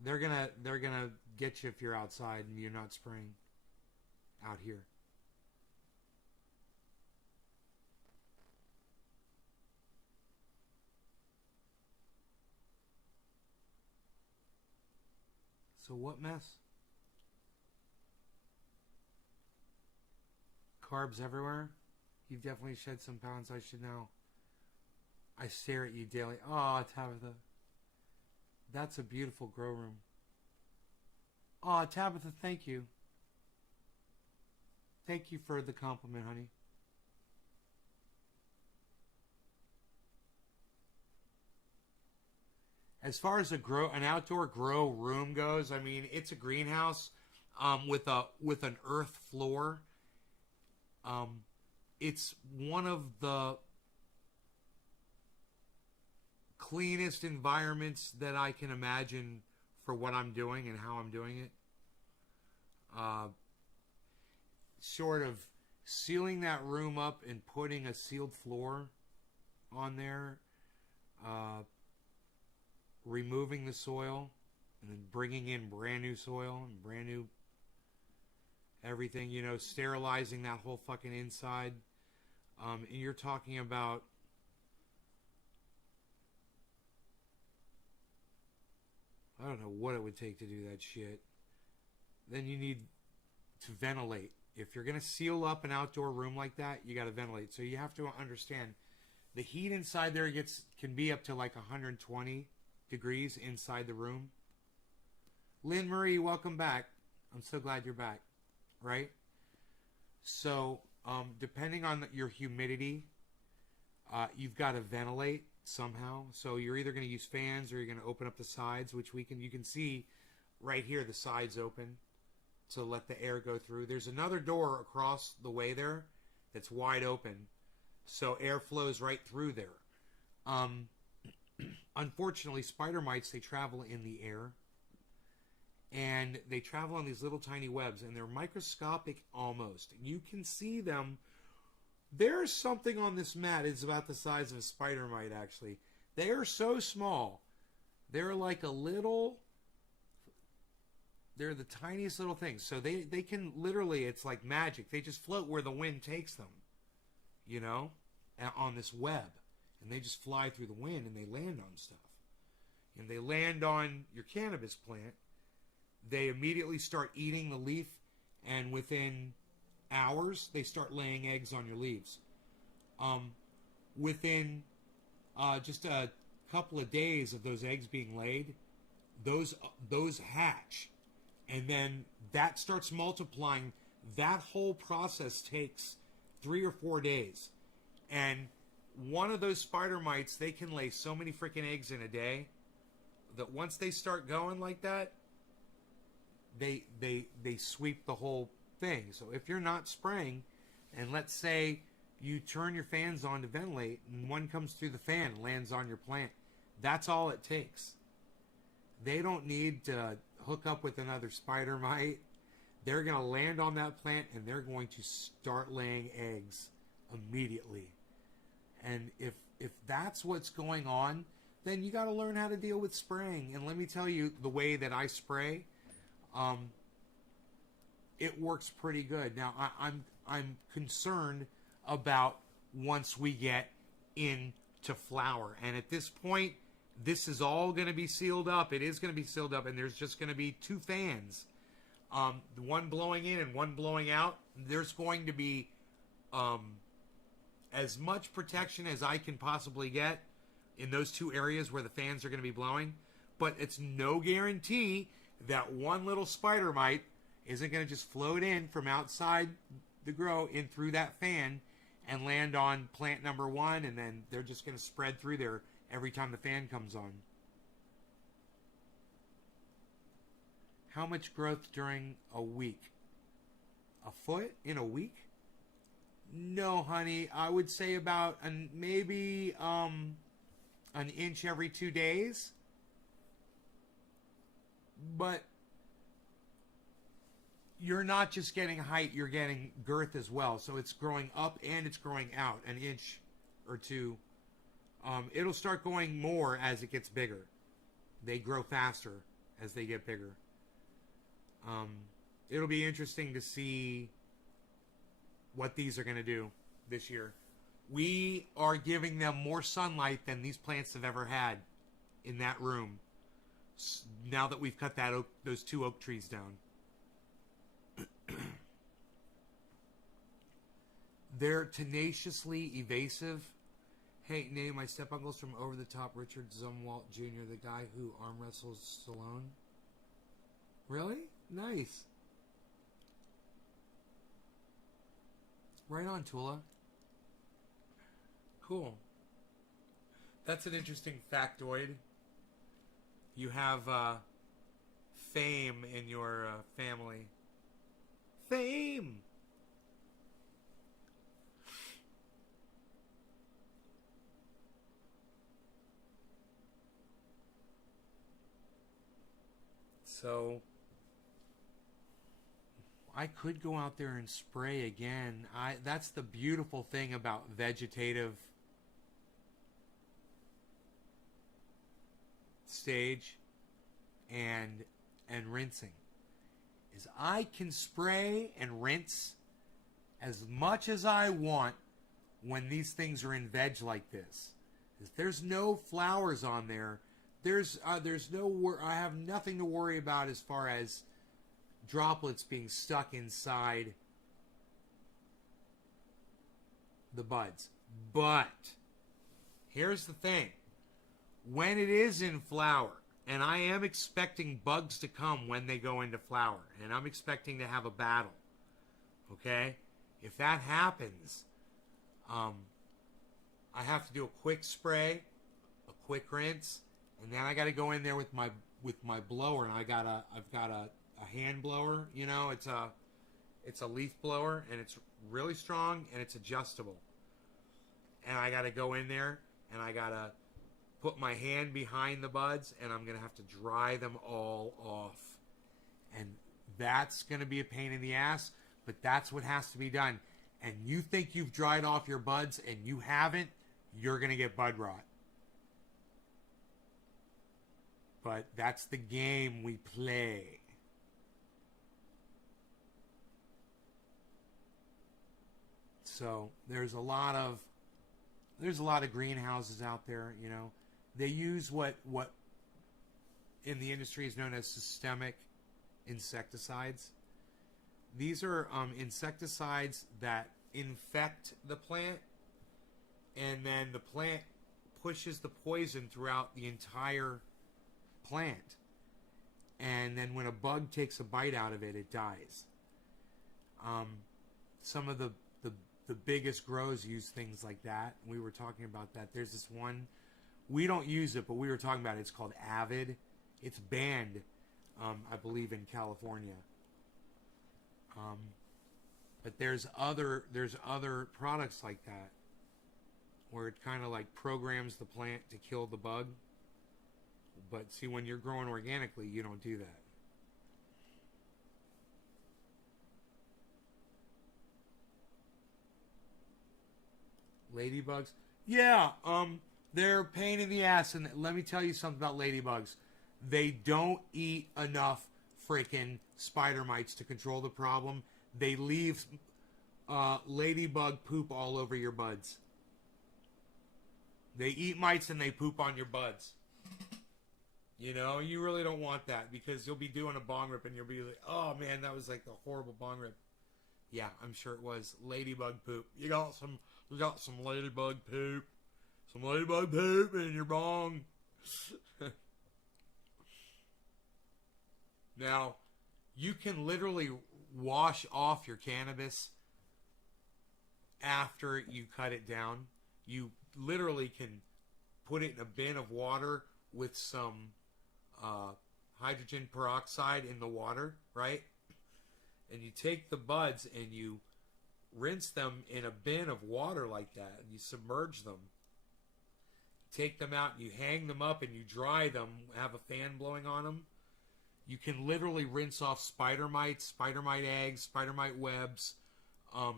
They're gonna get you if you're outside and you're not spraying out here. So what mess? Carbs everywhere? You've definitely shed some pounds, I should know. I stare at you daily. Oh, Tabitha. That's a beautiful grow room. Oh, Tabitha, thank you. Thank you for the compliment, honey. As far as an outdoor grow room goes, I mean, it's a greenhouse with an earth floor. It's one of the cleanest environments that I can imagine for what I'm doing and how I'm doing it. Sort of sealing that room up and putting a sealed floor on there, removing the soil, and then bringing in brand new soil and brand new everything, you know, sterilizing that whole fucking inside. And you're talking about I don't know what it would take to do that shit. Then you need to ventilate. If you're going to seal up an outdoor room like that, you got to ventilate. So you have to understand the heat inside there can be up to like 120 degrees inside the room. Lynn Marie, welcome back. I'm so glad you're back. Right? So, depending on your humidity, you've got to ventilate somehow. So you're either going to use fans or you're going to open up the sides, which you can see right here, the sides open to let the air go through. There's another door across the way there that's wide open, so air flows right through there. Unfortunately, spider mites, they travel in the air, and they travel on these little tiny webs, and they're microscopic almost. You can see them. There's something on this mat. It's about the size of a spider mite, actually. They are so small. They're like a little... They're the tiniest little things. So they can literally, it's like magic. They just float where the wind takes them, you know, on this web. And they just fly through the wind and they land on stuff. And they land on your cannabis plant. They immediately start eating the leaf, and within hours, they start laying eggs on your leaves. Within just a couple of days of those eggs being laid, those hatch. And then that starts multiplying. That whole process takes 3 or 4 days. And one of those spider mites, they can lay so many freaking eggs in a day that once they start going like that, they sweep the whole thing. So if you're not spraying, and let's say you turn your fans on to ventilate, and one comes through the fan and lands on your plant, that's all it takes. They don't need to hook up with another spider mite. They're going to land on that plant and they're going to start laying eggs immediately. And if that's what's going on, then you got to learn how to deal with spraying. And let me tell you, the way that I spray, it works pretty good. Now I'm concerned about once we get into flower, and at this point, this is all going to be sealed up. It is going to be sealed up, and there's just going to be 2 fans, one blowing in and one blowing out. There's going to be as much protection as I can possibly get in those 2 areas where the fans are going to be blowing, but it's no guarantee that one little spider mite isn't going to just float in from outside the grow in through that fan and land on plant number 1, and then they're just going to spread through there every time the fan comes on. How much growth during a week? A foot in a week? No, honey. I would say about maybe an inch every 2 days. But you're not just getting height, you're getting girth as well. So it's growing up and it's growing out an inch or two. It'll start going more as it gets bigger. They grow faster as they get bigger. It'll be interesting to see what these are going to do this year. We are giving them more sunlight than these plants have ever had in that room. Now that we've cut those 2 oak trees down. They're tenaciously evasive. Hey, name my step-uncle's from Over the Top, Richard Zumwalt Jr., the guy who arm wrestles Stallone. Really? Nice. Right on, Tula. Cool. That's an interesting factoid. You have fame in your family. Fame! So I could go out there and spray again. That's the beautiful thing about vegetative stage and rinsing is I can spray and rinse as much as I want when these things are in veg like this. If there's no flowers on there, there's no I have nothing to worry about as far as droplets being stuck inside the buds. But here's the thing. When it is in flower, and I am expecting bugs to come when they go into flower, and I'm expecting to have a battle, okay? If that happens, I have to do a quick spray, a quick rinse, and then I got to go in there with my blower, and I've got a hand blower, you know, it's a leaf blower, and it's really strong, and it's adjustable. And I got to go in there, and I got to put my hand behind the buds, and I'm going to have to dry them all off. And that's going to be a pain in the ass, but that's what has to be done. And you think you've dried off your buds, and you haven't, you're going to get bud rot. But that's the game we play. So there's a lot of greenhouses out there, you know. They use what in the industry is known as systemic insecticides. These are insecticides that infect the plant, and then the plant pushes the poison throughout the entire plant. And then when a bug takes a bite out of it, it dies. Some of the biggest grows use things like that. We were talking about that. There's this one, we don't use it, but we were talking about it. It's called Avid. It's banned, I believe, in California. But there's other products like that where it kind of like programs the plant to kill the bug. But see, when you're growing organically, you don't do that. Ladybugs? Yeah, they're a pain in the ass, and let me tell you something about ladybugs. They don't eat enough freaking spider mites to control the problem. They leave ladybug poop all over your buds. They eat mites and they poop on your buds. You know, you really don't want that, because you'll be doing a bong rip and you'll be like, oh man, that was like the horrible bong rip. Yeah, I'm sure it was. Ladybug poop. We got some ladybug poop. Some ladybug poop in your bong. Now, you can literally wash off your cannabis after you cut it down. You literally can put it in a bin of water with some hydrogen peroxide in the water, right? And you take the buds and you rinse them in a bin of water like that, and you submerge them. Take them out and you hang them up and you dry them, have a fan blowing on them. You can literally rinse off spider mites, spider mite eggs, spider mite webs,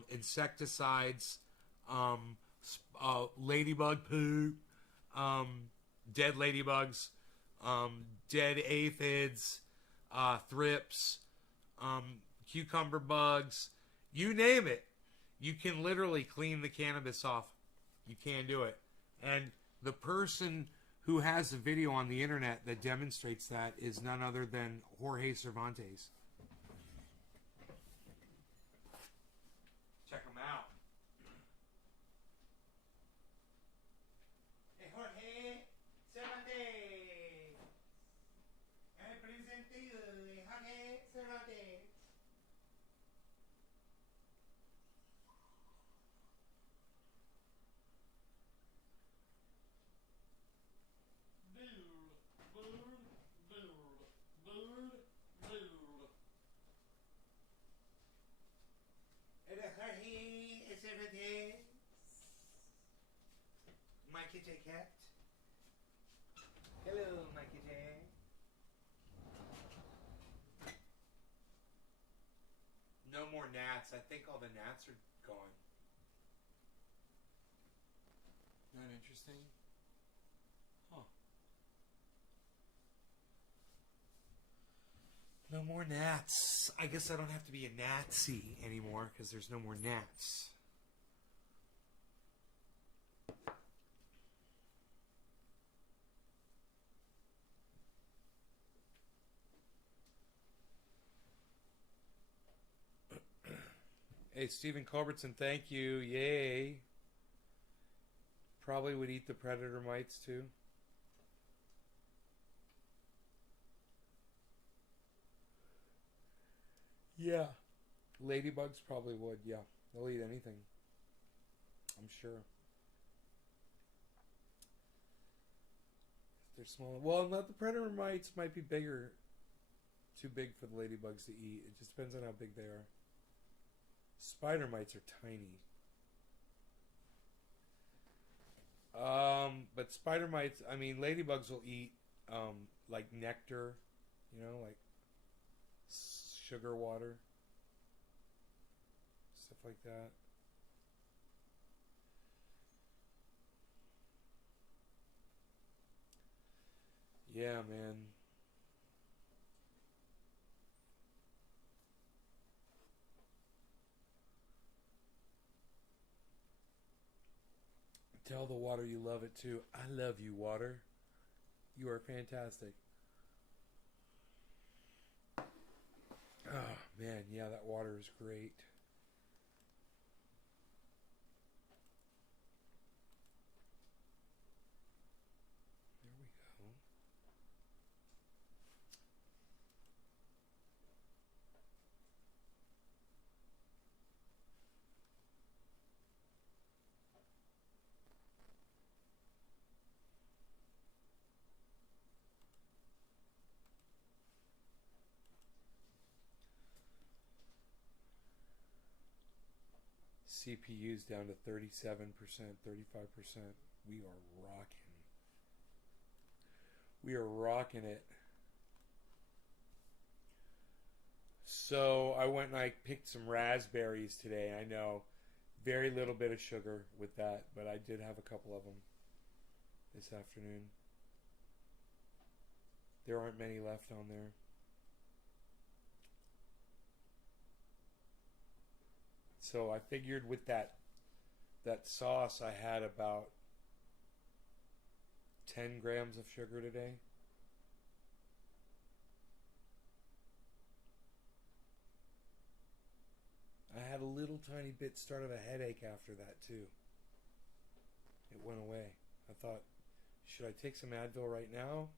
insecticides, ladybug poop, dead ladybugs, dead aphids, thrips, cucumber bugs, you name it. You can literally clean the cannabis off. You can do it. And the person who has a video on the internet that demonstrates that is none other than Jorge Cervantes. Check him out. Hey, Jorge Cervantes. I present to you Jorge Cervantes. Mikey J. Cat. Hello, Mikey J. No more gnats. I think all the gnats are gone. Not interesting? Huh. No more gnats. I guess I don't have to be a Nazi anymore because there's no more gnats. Hey, Stephen Culbertson, thank you. Yay. Probably would eat the predator mites too. Yeah. Ladybugs probably would, yeah. They'll eat anything. I'm sure. They're small. Well, not the predator mites might be bigger. Too big for the ladybugs to eat. It just depends on how big they are. Spider mites are tiny. But spider mites, I mean, ladybugs will eat, like nectar, you know, like sugar water, stuff like that. Yeah, man. Tell the water you love it too. I love you, water. You are fantastic. Oh, man, yeah, that water is great. There we go. CPU's down to 37%, 35%. We are rocking. We are rocking it. So I went and I picked some raspberries today. I know, very little bit of sugar with that, but I did have a couple of them this afternoon. There aren't many left on there. So I figured with that sauce I had about 10 grams of sugar today. I had a little tiny bit start of a headache after that too. It went away. I thought, should I take some Advil right now?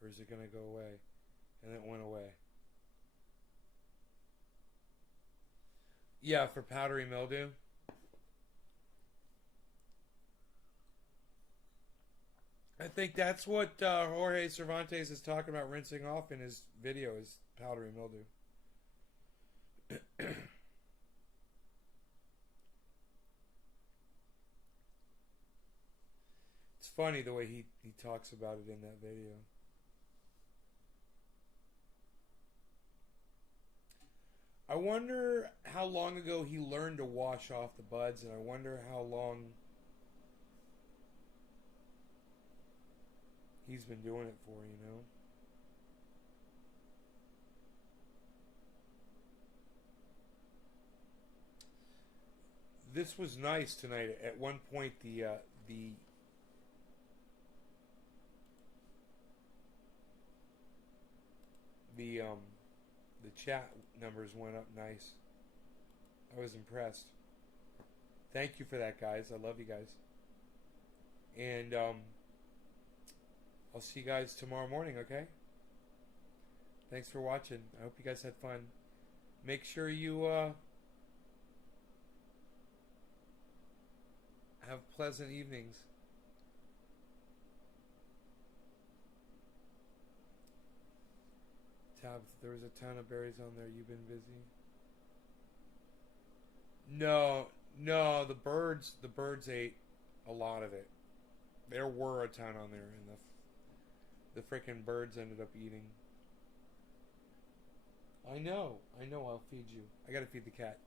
Or is it going to go away? And it went away. Yeah, for powdery mildew. I think that's what Jorge Cervantes is talking about rinsing off in his video is powdery mildew. It's funny the way he talks about it in that video. I wonder how long ago he learned to wash off the buds, and I wonder how long he's been doing it for, you know? This was nice tonight. At one point, the the chat numbers went up nice. I was impressed. Thank you for that, guys. I love you guys. And I'll see you guys tomorrow morning, okay? Thanks for watching. I hope you guys had fun. Make sure you have pleasant evenings. Tabs, there was a ton of berries on there. You've been busy. No, the birds ate a lot of it. There were a ton on there, and the freaking birds ended up eating. I know. I'll feed you. I gotta feed the cat.